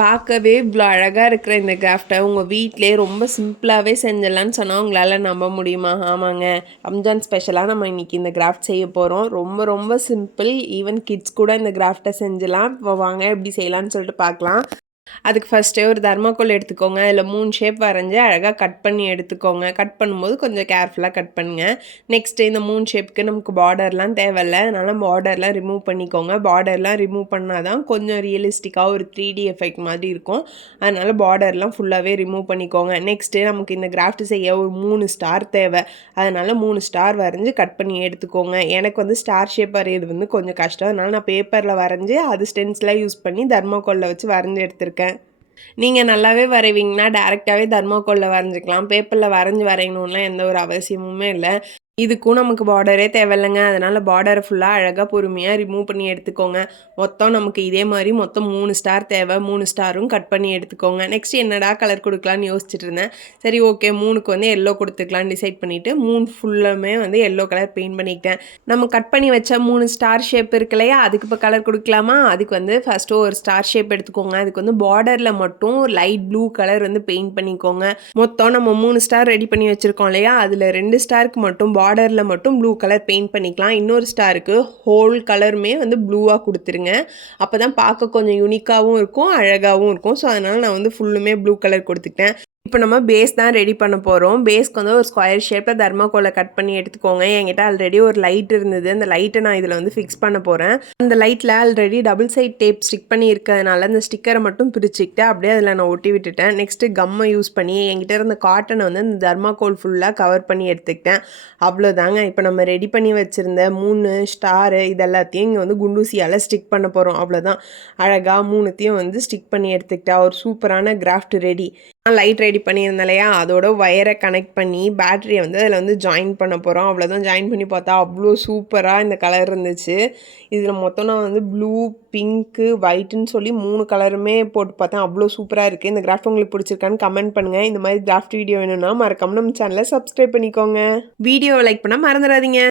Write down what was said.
பார்க்கவே இவ்வளோ அழகாக இருக்கிற இந்த கிராஃப்டை உங்கள் வீட்டிலே ரொம்ப சிம்பிளாகவே செஞ்சிடலான்னு சொன்னால் உங்களால் நம்ப முடியுமா? ஆமாங்க, ரம்ஜான் ஸ்பெஷலாக நம்ம இன்றைக்கி இந்த கிராஃப்ட் செய்ய போகிறோம். ரொம்ப ரொம்ப சிம்பிள். ஈவன் கிட்ஸ் கூட இந்த கிராஃப்டை செஞ்சிடலாம். இப்போ வாங்க எப்படி செய்யலான்னு சொல்லிட்டு பார்க்கலாம். அதுக்கு ஃபஸ்ட்டே ஒரு தர்மாக்கோல் எடுத்துக்கோங்க. அதில் 3 ஷேப் வரைஞ்சி அழகாக கட் பண்ணி எடுத்துக்கோங்க. கட் பண்ணும்போது கொஞ்சம் கேர்ஃபுல்லாக கட் பண்ணுங்கள். நெக்ஸ்ட்டு இந்த 3 ஷேப்புக்கு நமக்கு பார்டர்லாம் தேவையில்ல. அதனால் பார்டர்லாம் ரிமூவ் பண்ணிக்கோங்க. பார்டர்லாம் ரிமூவ் பண்ணால் தான் கொஞ்சம் ரியலிஸ்டிக்காக ஒரு 3D எஃபெக்ட் மாதிரி இருக்கும். அதனால் பார்டர்லாம் ஃபுல்லாகவே ரிமூவ் பண்ணிக்கோங்க. நெக்ஸ்ட்டு நமக்கு இந்த கிராஃப்ட் செய்ய ஒரு 3 ஸ்டார் தேவை. அதனால் 3 ஸ்டார் வரைஞ்சி கட் பண்ணி எடுத்துக்கோங்க. எனக்கு வந்து ஸ்டார் ஷேப் வரைகிறது வந்து கொஞ்சம் கஷ்டம். அதனால் நான் பேப்பரில் வரைஞ்சி அது ஸ்டென்சிலாக யூஸ் பண்ணி தர்மாக்கோலில் வச்சு வரைஞ்சி எடுத்திருக்கேன். நீங்கள் நல்லாவே வரைவீங்கன்னா டேரெக்டாகவே தர்மாக்கோலில் வரைஞ்சிக்கலாம். பேப்பரில் வரையணும்லாம் எந்த ஒரு அவசியமுமே இல்லை. இதுக்கும் நமக்கு பார்டரே தேவையில்லைங்க. அதனால் பார்டரை ஃபுல்லாக அழகாக பொறுமையாக ரிமூவ் பண்ணி எடுத்துக்கோங்க. மொத்தம் நமக்கு இதே மாதிரி மொத்தம் 3 ஸ்டார் தேவை. 3 ஸ்டாரும் கட் பண்ணி எடுத்துக்கோங்க. நெக்ஸ்ட் என்னடா கலர் கொடுக்கலான்னு யோசிச்சுட்டு இருந்தேன். சரி ஓகே, 3க்கு வந்து எல்லோ கொடுத்துக்கலான்னு டிசைட் பண்ணிவிட்டு 3 ஃபுல்லுமே வந்து எல்லோ கலர் பெயிண்ட் பண்ணிக்கிட்டேன். நம்ம கட் பண்ணி வச்ச 3 ஸ்டார் ஷேப் இருக்கு இல்லையா, அதுக்கு இப்போ கலர் கொடுக்கலாமா? அதுக்கு வந்து ஃபஸ்ட்டு ஒரு ஸ்டார் ஷேப் எடுத்துக்கோங்க. அதுக்கு வந்து பார்டரில் மட்டும் லைட் ப்ளூ கலர் வந்து பெயிண்ட் பண்ணிக்கோங்க. மொத்தம் நம்ம 3 ஸ்டார் ரெடி பண்ணி வச்சுருக்கோம் இல்லையா, அதில் 2 ஸ்டாருக்கு மட்டும் பார்டரில் மட்டும் ப்ளூ கலர் பெயிண்ட் பண்ணிக்கலாம். இன்னொரு ஸ்டாருக்கு ஹோல் கலருமே வந்து ப்ளூவாக கொடுத்துருங்க. அப்போ தான் பார்க்க கொஞ்சம் யூனிக்காகவும் இருக்கும், அழகாகவும் இருக்கும். ஸோ அதனால் நான் வந்து ஃபுல்லுமே ப்ளூ கலர் கொடுத்துக்கிட்டேன். இப்போ நம்ம பேஸ் தான் ரெடி பண்ண போகிறோம். பேஸ்க்கு வந்து ஒரு ஸ்கொயர் ஷேப்பில் தர்மாக்கோலை கட் பண்ணி எடுத்துக்கோங்க. என்கிட்ட ஆல்ரெடி ஒரு லைட் இருந்தது. அந்த லைட்டை நான் இதில் வந்து ஃபிக்ஸ் பண்ண போகிறேன். அந்த லைட்டில் already double side tape stick பண்ணி இருக்கிறதுனால அந்த ஸ்டிக்கரை மட்டும் பிரிச்சுக்கிட்டு அப்படியே அதில் நான் ஒட்டி விட்டுட்டேன். நெக்ஸ்ட்டு கம்மை யூஸ் பண்ணி என்கிட்ட இருந்த காட்டனை வந்து இந்த தர்மாக்கோல் ஃபுல்லாக கவர் பண்ணி எடுத்துக்கிட்டேன். அவ்வளோதாங்க. இப்போ நம்ம ரெடி பண்ணி வச்சுருந்த 3 ஸ்டாரு இதெல்லாத்தையும் இங்கே வந்து குண்டூசியால் ஸ்டிக் பண்ண போகிறோம். அவ்வளோதான். அழகாக 3த்தையும் வந்து ஸ்டிக் பண்ணி எடுத்துக்கிட்டா ஒரு சூப்பரான கிராஃப்ட் ரெடி. லைட் ரெடி பண்ணியிருந்தேன் இல்லையா, அதோட ஒயரை கனெக்ட் பண்ணி பேட்டரியை வந்து அதில் வந்து ஜாயின் பண்ண போகிறோம். அவ்வளோதான். ஜாயின் பண்ணி பார்த்தா அவ்வளோ சூப்பராக இந்த கலர் இருந்துச்சு. இதில் மொத்தம் நான் வந்து ப்ளூ, பிங்க்கு, ஒயிட்டுன்னு சொல்லி 3 கலருமே போட்டு பார்த்தேன். அவ்வளோ சூப்பராக இருக்குது. இந்த கிராஃப்ட் உங்களுக்கு பிடிச்சிருக்கான்னு கமெண்ட் பண்ணுங்கள். இந்த மாதிரி கிராஃப்ட் வீடியோ வேணும்னா மறக்காம நம்ம சேனலை சப்ஸ்கிரைப் பண்ணிக்கோங்க. வீடியோவை லைக் பண்ணால் மறந்துடாதீங்க.